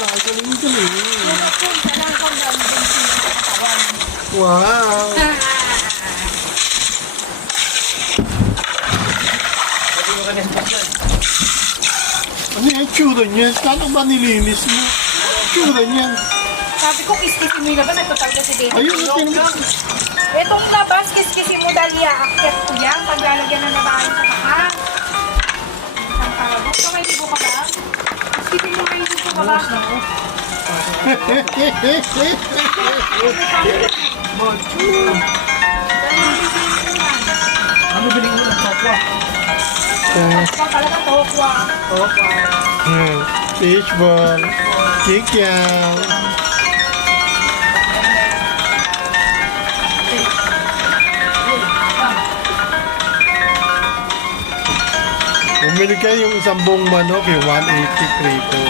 Galing-galing. Wow. Ano yung tsura niyan? Paano ba nilinis mo? Tsura niyan. Sabi ko, kiskisin mo yung labas. Nagtotal kasi dito. Ayun, tinamit. Itong labas, kiskisin mo dahil iaakyat ko yan. Paglalagyan ng labahan sa baka. Isang palabok. So, may libo ka ba? Kiskisin mo kayo dito ka ba? Ano biling mo ng tokwa? Tokwa talaga, tokwa. Fishball. Kikyam. Bumili kayo yung isang buong manok, yung 180 prito.